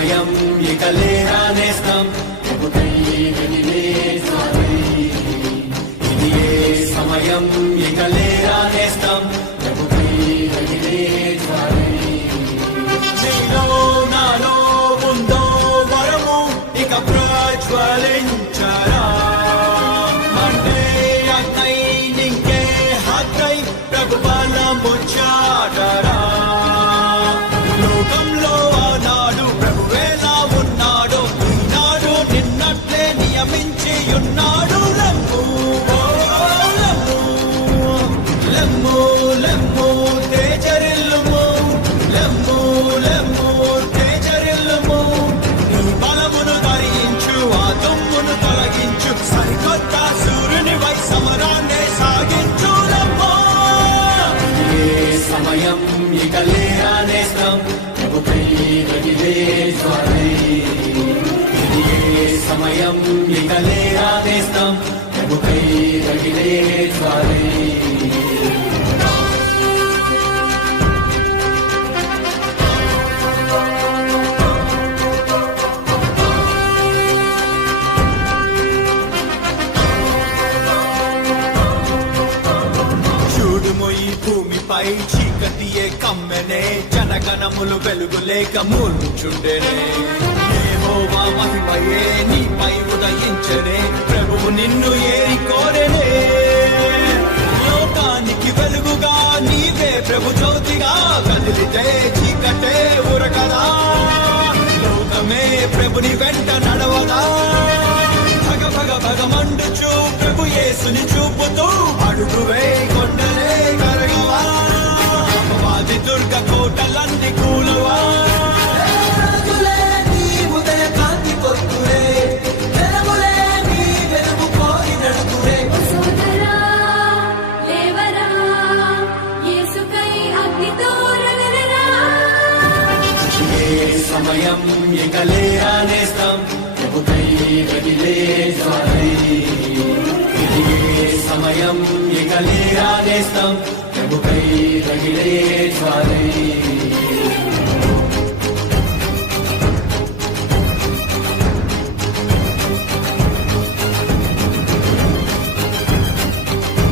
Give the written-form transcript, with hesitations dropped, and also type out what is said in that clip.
సమయం ఇక లేరా నేస్తం ప్రభుకై రగిలే జ్వాలై ఇది ఏ సమయం ఇక లేరా నేస్తం ప్రభుకై రగిలే జ్వాలై నీలో నాలో ఉందో వరము ఇక ప్రజ్వలించరా మండే అగ్నై నింకే హత్తై ప్రభు బలము చాటరా లోకంలో ఆనాడు ప్రభువేలా ఉన్నాడు ఈనాడు నిన్నట్లే నియమించి ఉన్నాడు లెమ్ము లెమ్ము లెమ్ము తేజరిల్లుము లెమ్ము లెమ్ము తేజరిల్లుము నీ బలమును ధరించు ఆ దుమ్మును తొలగించు సరికొత్త సూర్యుని వై సమరాన్నే సాగించు లెమ్ము ఏ సమయం ఇక లేరా నేస్తం ప్రభుకై రగిలే జ్వాలై ఇది ఏ సమయం ఇక లేరా నేస్తం ప్రభుకై రగిలే జ్వాలై ఈ భూమిపై చీకటియే కమ్మెనే జనగణములు వెలుగులేక మూల్చుండెనే యెహోవా మహిమయే నీపై ఉదయించెనే ప్రభువు నిన్ను ఏరి కోరెనే లోకానికి వెలుగుగా నీవే ప్రభు జ్యోతిగా కదిలితే చీకటే ఉరకదా లోకమే ప్రభుని వెంట నడవదా భగ భగ భగ మండుచు ప్రభు యేసుని చూపుతూ అడుగువే కొండలే కరగవా అపవాది దుర్గ కోటలన్నీ కూలవా సమయం ఇక లేరా నేస్తం ప్రభుకై రగిలే జ్వాలై ఇది ఏ సమయం ఇక లేరా నేస్తం ప్రభుకై రగిలే జ్వాలై